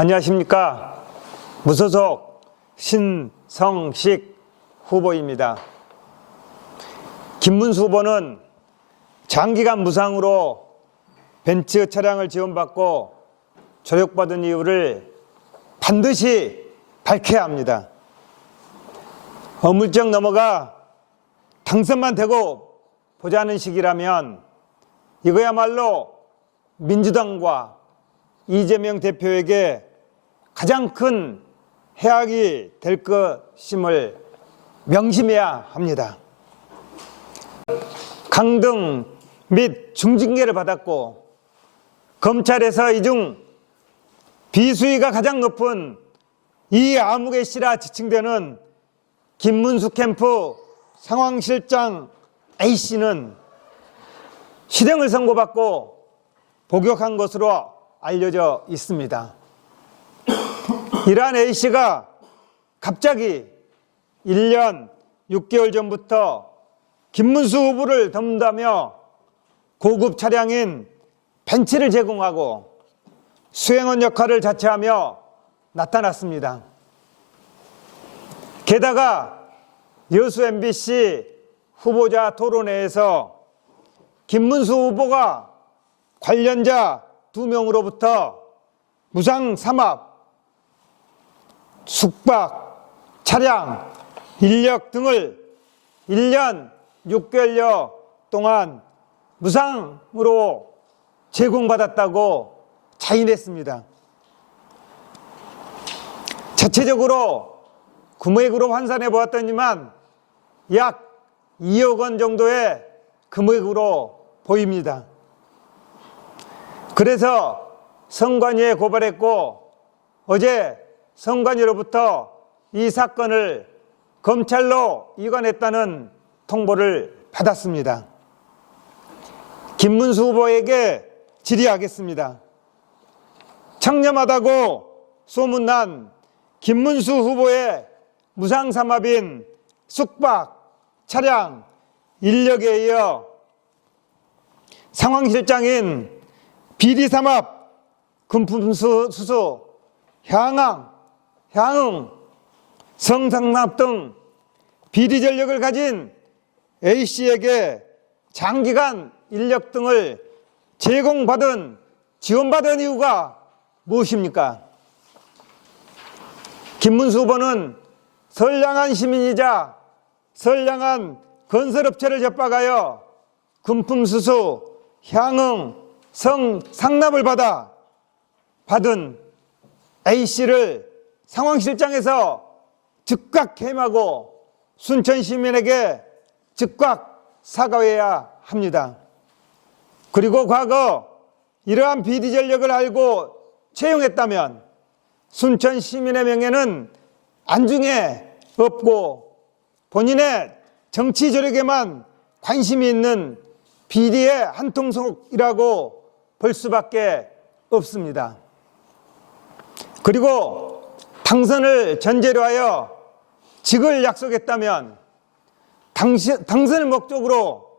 안녕하십니까. 무소속 신성식 후보입니다. 김문수 후보는 장기간 무상으로 벤츠 차량을 지원받고 조력받은 이유를 반드시 밝혀야 합니다. 어물쩍 넘어가 당선만 되고 보자는 식이라면 이거야말로 민주당과 이재명 대표에게 가장 큰 해악이 될 것임을 명심해야 합니다. 강등 및 중징계를 받았고 검찰에서 이중 비수위가 가장 높은 이 암흑의 씨라 지칭되는 김문수 캠프 상황실장 A씨는 실형을 선고받고 복역한 것으로 알려져 있습니다. 이러한 A씨가 갑자기 1년 6개월 전부터 김문수 후보를 돕는다며 고급 차량인 벤츠를 제공하고 수행원 역할을 자처하며 나타났습니다. 게다가 여수 MBC 후보자 토론회에서 김문수 후보가 관련자 2명으로부터 무상 삼합, 숙박, 차량, 인력 등을 1년 6개월여 동안 무상으로 제공받았다고 자인했습니다. 자체적으로 금액으로 환산해 보았더니만 약 2억 원 정도의 금액으로 보입니다. 그래서 선관위에 고발했고 어제 선관위로부터 이 사건을 검찰로 이관했다는 통보를 받았습니다. 김문수 후보에게 질의하겠습니다. 청렴하다고 소문난 김문수 후보의 무상삼합인 숙박, 차량, 인력에 이어 상황실장인 비리삼합, 금품수수, 향응, 성상납 등 비리전력을 가진 A씨에게 장기간 인력 등을 지원받은 이유가 무엇입니까? 김문수 후보는 선량한 시민이자 선량한 건설업체를 협박하여 금품수수, 향응, 성상납을 받은 A씨를 상황실장에서 즉각 해임하고 순천 시민에게 즉각 사과해야 합니다. 그리고 과거 이러한 비리 전력을 알고 채용했다면 순천 시민의 명예는 안중에 없고 본인의 정치 조력에만 관심이 있는 비리의 한통속이라고 볼 수밖에 없습니다. 그리고 당선을 전제로 하여 직을 약속했다면 당선을 목적으로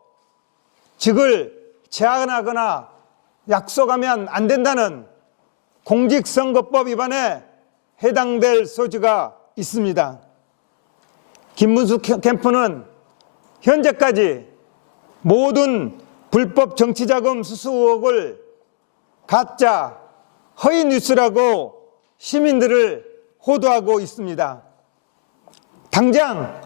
직을 제한하거나 약속하면 안 된다는 공직선거법 위반에 해당될 소지가 있습니다. 김문수 캠프는 현재까지 모든 불법 정치자금 수수 의혹을 가짜, 허위 뉴스라고 시민들을 호도하고 있습니다. 당장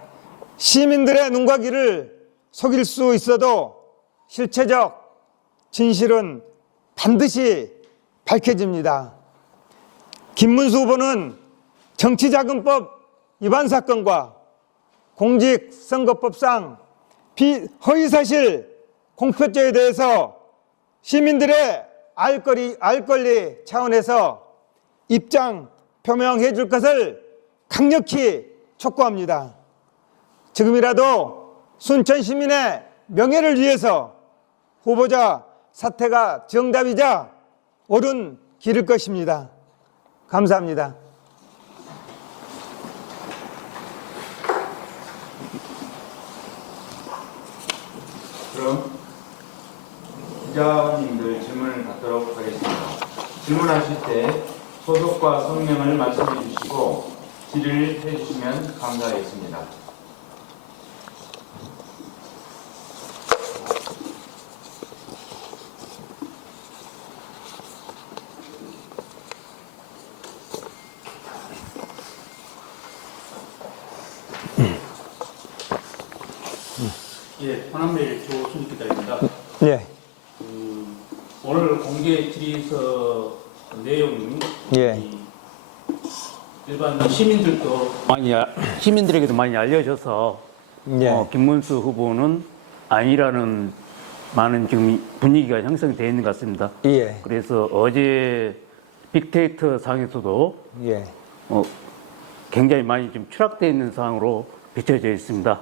시민들의 눈과 귀를 속일 수 있어도 실체적 진실은 반드시 밝혀집니다. 김문수 후보는 정치자금법 위반 사건과 공직선거법상 허위사실 공표죄에 대해서 시민들의 알 권리 차원에서 입장 표명해 줄 것을 강력히 촉구합니다. 지금이라도 순천 시민의 명예를 위해서 후보자 사퇴가 정답이자 옳은 길일 것입니다. 감사합니다. 그럼 기자님들 질문을 받도록 하겠습니다. 질문하실 때 소속과 성명을 말씀해 주시고 질의를 해 주시면 감사하겠습니다. 예, 호남매일 조순익 기자입니다. 예. 오늘 공개 질의서 내용은 예. 일반 시민들에게도 많이 알려져서 예. 김문수 후보는 아니라는 많은 지금 분위기가 형성되어 있는 것 같습니다. 예. 그래서 어제 빅데이터 상에서도 예. 굉장히 많이 좀 추락되어 있는 상황으로 비춰져 있습니다.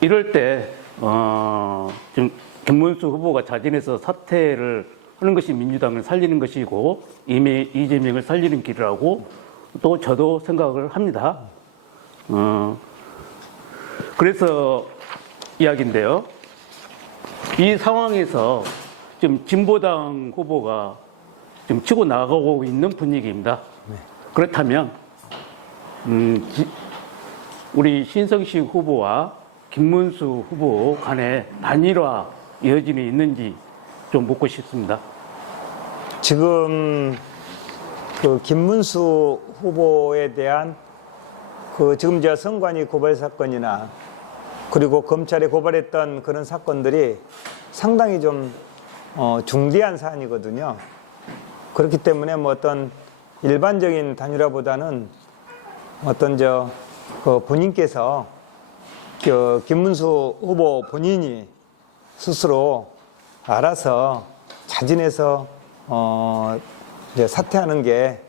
이럴 때, 좀 김문수 후보가 자진해서 사퇴를 하는 것이 민주당을 살리는 것이고, 이재명을 살리는 길이라고 또 저도 생각을 합니다. 그래서 이야기인데요. 이 상황에서 좀 진보당 후보가 좀 치고 나가고 있는 분위기입니다. 그렇다면, 우리 신성식 후보와 김문수 후보 간에 단일화 여진이 있는지 좀 묻고 싶습니다. 지금 그 김문수 후보에 대한 그 지금 저 선관위 고발 사건이나 그리고 검찰에 고발했던 그런 사건들이 상당히 좀 중대한 사안이거든요. 그렇기 때문에 뭐 어떤 일반적인 단일화보다는 어떤 그 본인께서 그 김문수 후보 본인이 스스로 알아서 자진해서 이제 사퇴하는 게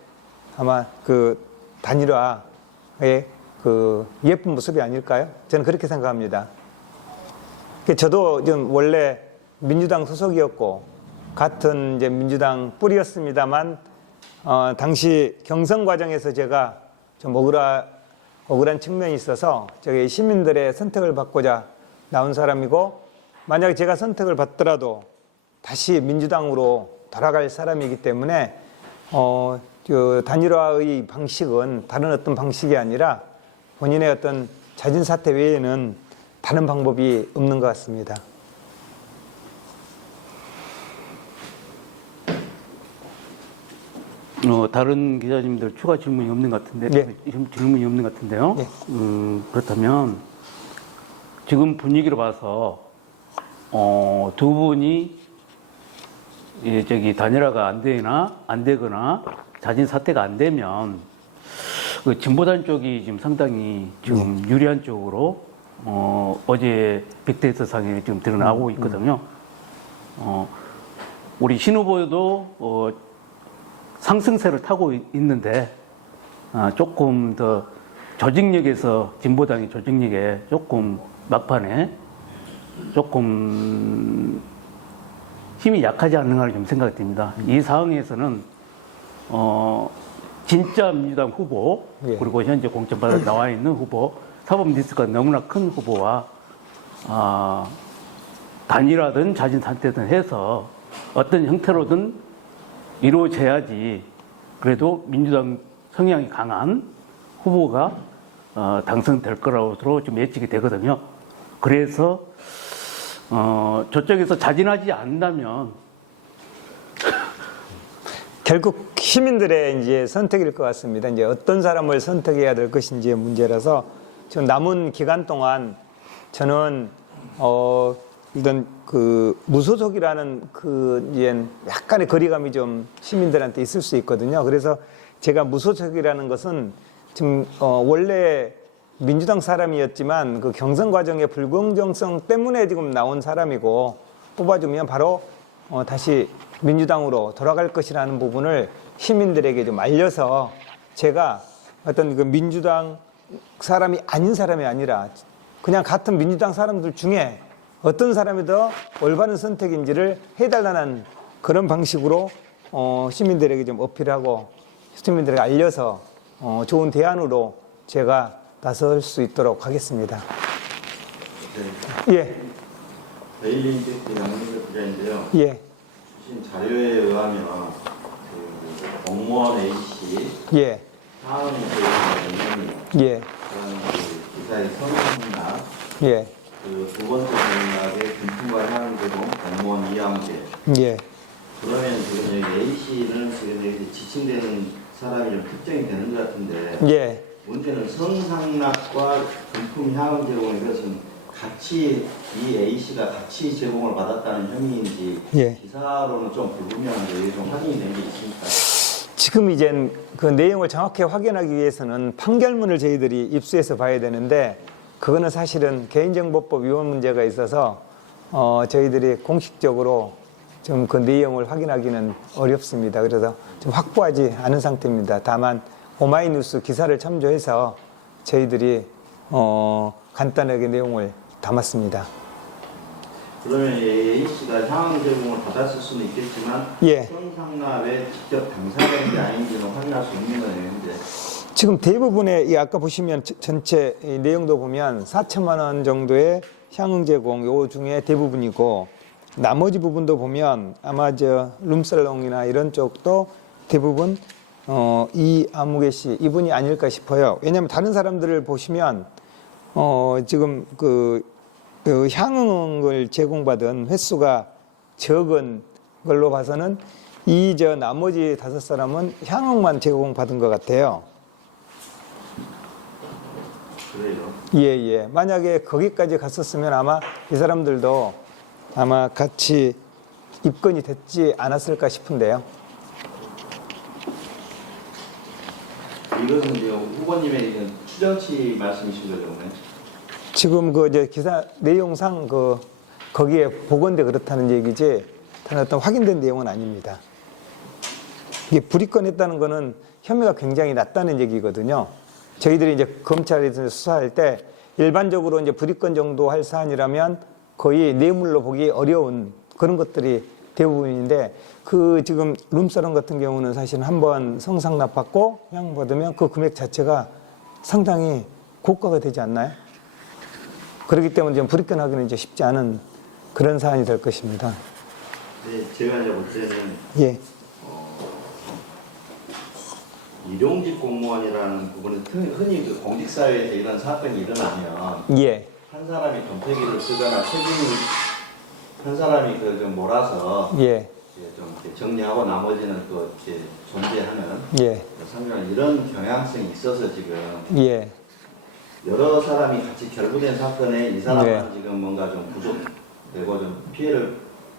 아마 그 단일화의 그 예쁜 모습이 아닐까요? 저는 그렇게 생각합니다. 저도 좀 원래 민주당 소속이었고 같은 이제 민주당 뿌리였습니다만 당시 경선 과정에서 제가 좀 억울한 측면이 있어서 저기 시민들의 선택을 받고자 나온 사람이고 만약에 제가 선택을 받더라도 다시 민주당으로 돌아갈 사람이기 때문에 그 단일화의 방식은 다른 어떤 방식이 아니라 본인의 어떤 자진 사퇴 외에는 다른 방법이 없는 것 같습니다. 다른 기자님들 추가 질문이 없는 것 같은데, 질문이 없는 것 같은데요. 예. 그렇다면 지금 분위기로 봐서 두 분이 단일화가 안 되거나 자진 사퇴가 안 되면 그 진보단 쪽이 지금 상당히 지금 유리한 쪽으로 어제 빅데이터 상에 지금 드러나고 있거든요. 우리 신 후보도 상승세를 타고 있는데 조금 더 조직력에서 진보당의 조직력에 조금 막판에 조금 힘이 약하지 않는가 좀 생각이 듭니다. 이 상황에서는 진짜 민주당 후보 그리고 현재 공천받아 나와 있는 후보 사법 리스크가 너무나 큰 후보와 단일화든 자진 사퇴든 해서 어떤 형태로든 이루어져야지 그래도 민주당 성향이 강한 후보가 당선될 거라고 좀 예측이 되거든요. 그래서 저쪽에서 자진하지 않는다면 결국 시민들의 이제 선택일 것 같습니다. 이제 어떤 사람을 선택해야 될 것인지의 문제라서 지금 남은 기간 동안 저는 일단 그 무소속이라는 그 이제 약간의 거리감이 좀 시민들한테 있을 수 있거든요. 그래서 제가 무소속이라는 것은 지금 원래 민주당 사람이었지만 그 경선 과정의 불공정성 때문에 지금 나온 사람이고 뽑아주면 바로 다시 민주당으로 돌아갈 것이라는 부분을 시민들에게 좀 알려서 제가 어떤 그 민주당 사람이 아닌 사람이 아니라 그냥 같은 민주당 사람들 중에 어떤 사람이 더 올바른 선택인지를 해달라는 그런 방식으로 시민들에게 좀 어필하고 시민들에게 알려서 좋은 대안으로 제가 나설 수 있도록 하겠습니다. 네. 예. 데일리 임팩트 양민석 기자인데요. 예. 주신 자료에 의하면 공무원 A씨, 예, 상원 A씨는 예, 그 기사의 성승낙, 예, 그 두 번째 성낙의 금품과 향응 제공 공무원 이양재. 예. 그러면 지금 여기 A씨는 지금 여기 지칭되는 사람이 좀 특정이 되는 것 같은데 예. 문제는 성상납과 금품 향응 제공에 그것은 같이 이 A씨가 같이 제공을 받았다는 혐의인지 예. 기사로는 좀 불분명한데 이게 좀 확인이 된 게 있습니까? 지금 이제 그 내용을 정확히 확인하기 위해서는 판결문을 저희들이 입수해서 봐야 되는데 그거는 사실은 개인정보법 위반 문제가 있어서 저희들이 공식적으로 좀 그 내용을 확인하기는 어렵습니다. 그래서 좀 확보하지 않은 상태입니다. 다만 오마이뉴스 기사를 참조해서 저희들이 간단하게 내용을 담았습니다. 그러면 A씨가 향응 제공을 받았을 수는 있겠지만 예. 성상납에 직접 당사자인 게 아닌지는 확인할 수 있는 거네요. 근데 지금 대부분의 이 아까 보시면 전체 이 내용도 보면 4천만 원 정도의 향응 제공 요 중에 대부분이고 나머지 부분도 보면 아마 저 룸살롱이나 이런 쪽도 대부분 이 아무개 씨 이분이 아닐까 싶어요. 왜냐하면 다른 사람들을 보시면 지금 그 향응을 제공받은 횟수가 적은 걸로 봐서는 이 저 나머지 5사람은 향응만 제공받은 것 같아요. 그래요. 예, 예. 만약에 거기까지 갔었으면 아마 이 사람들도 아마 같이 입건이 됐지 않았을까 싶은데요. 이것은 지금 후보님의 이건 추정치 말씀이신 거죠, 오늘? 지금 그 이제 기사 내용상 거기에 보건대 그렇다는 얘기지 다른 어떤 확인된 내용은 아닙니다. 이게 불입건했다는 거는 혐의가 굉장히 낮다는 얘기거든요. 저희들이 이제 검찰에서 수사할 때 일반적으로 이제 불입건 정도 할 사안이라면 거의 뇌물로 보기 어려운 그런 것들이 대부분인데 그 지금 룸사롱 같은 경우는 사실 한번 성상납 받고 향 받으면 그 금액 자체가 상당히 고가가 되지 않나요? 그렇기 때문에 지금 불입건하기는 이제 쉽지 않은 그런 사안이 될 것입니다. 네, 제가 이제 볼 때는 예, 일용직 공무원이라는 부분은 흔히 그 공직사회에서 이런 사건이 일어나면 예, 한 사람이 금태기를 쓰거나 책임을 한 사람이 그 좀 몰아서 예, 이제 좀 이렇게 정리하고 나머지는 또 이렇게 존재하는 예, 상당히 이런 경향성이 있어서 지금 예, 여러 사람이 같이 결부된 사건에 이 사람만 네. 지금 뭔가 좀 구속되고 좀 피해를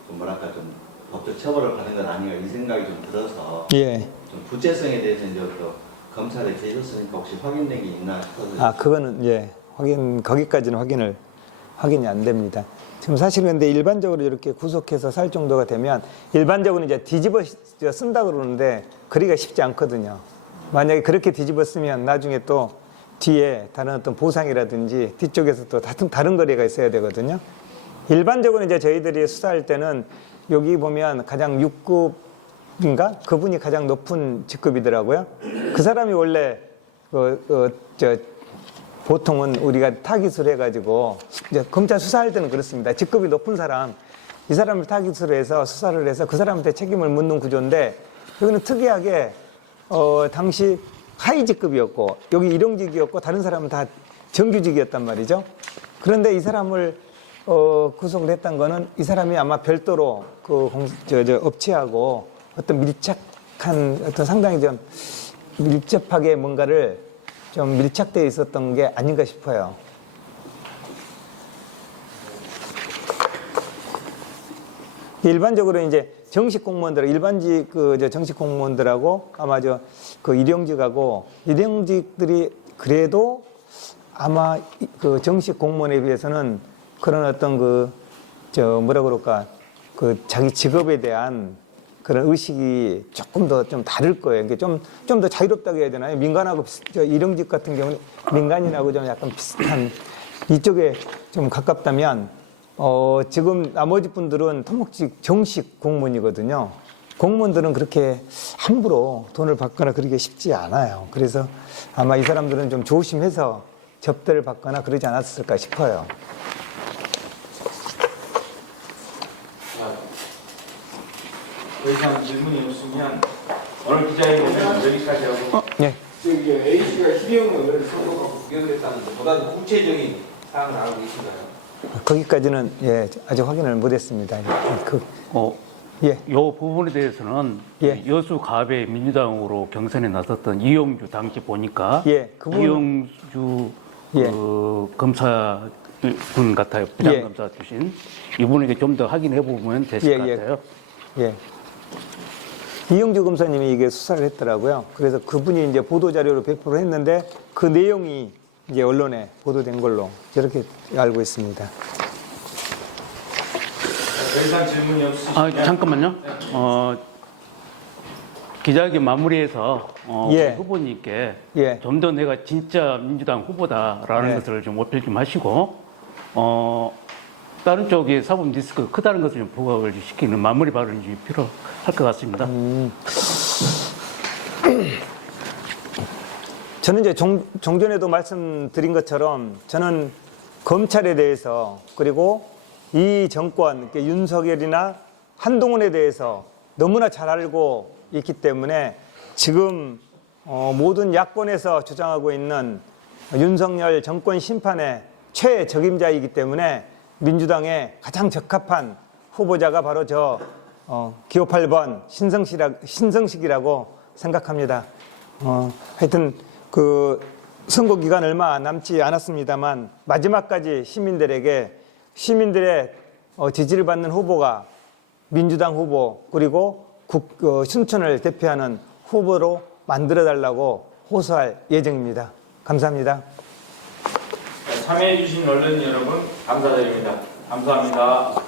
좀 뭐랄까 좀 법적 처벌을 받은 건 아닌가 이 생각이 좀 들어서 예. 좀 부채성에 대해서 이제 또 검찰에 계셨으니까 혹시 확인된 게 있나 싶어서 아, 그거는 예, 거기까지는 확인이 안 됩니다. 지금 사실은 근데 일반적으로 이렇게 구속해서 살 정도가 되면 일반적으로 이제 뒤집어 쓴다 그러는데 그리가 쉽지 않거든요. 만약에 그렇게 뒤집어 쓰면 나중에 또 뒤에 다른 어떤 보상이라든지 뒤쪽에서 또 다른 거래가 있어야 되거든요. 일반적으로 이제 저희들이 수사할 때는 여기 보면 가장 6급인가? 그분이 가장 높은 직급이더라고요. 그 사람이 원래 보통은 우리가 타깃으로 해가지고 이제 검찰 수사할 때는 그렇습니다. 직급이 높은 사람, 이 사람을 타깃으로 해서 수사를 해서 그 사람한테 책임을 묻는 구조인데 여기는 특이하게 당시 하위 직급이었고 여기 일용직이었고 다른 사람은 다 정규직이었단 말이죠. 그런데 이 사람을 구속을 했던 거는 이 사람이 아마 별도로 그 업체하고 어떤 밀착한 어떤 상당히 좀 밀접하게 뭔가를 좀 밀착되어 있었던 게 아닌가 싶어요. 일반적으로 이제 정식 공무원들, 일반직 정식 공무원들하고 아마 그 일용직들이 그래도 아마 그 정식 공무원에 비해서는 그런 어떤 뭐라 그럴까, 그 자기 직업에 대한 그런 의식이 조금 더 좀 다를 거예요. 이게 좀 더 자유롭다고 해야 되나요? 민간하고 일용직 같은 경우는 민간인하고 좀 약간 비슷한 이쪽에 좀 가깝다면, 지금 나머지 분들은 토목직 정식 공무원이거든요. 공무원들은 그렇게 함부로 돈을 받거나 그러기 쉽지 않아요. 그래서 아마 이 사람들은 좀 조심해서 접대를 받거나 그러지 않았을까 싶어요. 더 이상 질문이 없으면 오늘 기자회견은 여기까지 하고 예. 저기 A씨가 희대형 의원을 선거하고 구경을 했다는데 보다 더 구체적인 사항을 알고 계신가요? 거기까지는 예, 아직 확인을 못했습니다. 예. 요 부분에 대해서는 예. 여수 갑의 민주당으로 경선에 나섰던 이용주 당시 보니까 예, 이용주 예. 검사분 같아요. 부장검사 출신. 이분에게 좀 더 확인해 보면 됐을 예, 것 예. 같아요. 예. 이영주 검사님이 이게 수사를 했더라고요. 그래서 그분이 이제 보도자료로 배포를 했는데 그 내용이 이제 언론에 보도된 걸로 저렇게 알고 있습니다. 더 이상 질문이 없으시면 잠깐만요. 기자회견 마무리해서 예. 우리 후보님께 예. 좀 더 내가 진짜 민주당 후보다라는 네. 것을 좀 어필 좀 하시고 다른 쪽에 사법 리스크가 크다는 것을 좀 부각을 시키는 마무리 발언이 좀 필요할 것 같습니다. 저는 이제 종전에도 말씀드린 것처럼 저는 검찰에 대해서 그리고 이 정권, 그러니까 윤석열이나 한동훈에 대해서 너무나 잘 알고 있기 때문에 지금 모든 야권에서 주장하고 있는 윤석열 정권 심판의 최적임자이기 때문에 민주당에 가장 적합한 후보자가 바로 저 기호 8번 신성식이라고 생각합니다. 하여튼 그 선거 기간 얼마 남지 않았습니다만 마지막까지 시민들의 지지를 받는 후보가 민주당 후보 그리고 순천을 대표하는 후보로 만들어달라고 호소할 예정입니다. 감사합니다. 참여해주신 언론 여러분 감사드립니다. 감사합니다.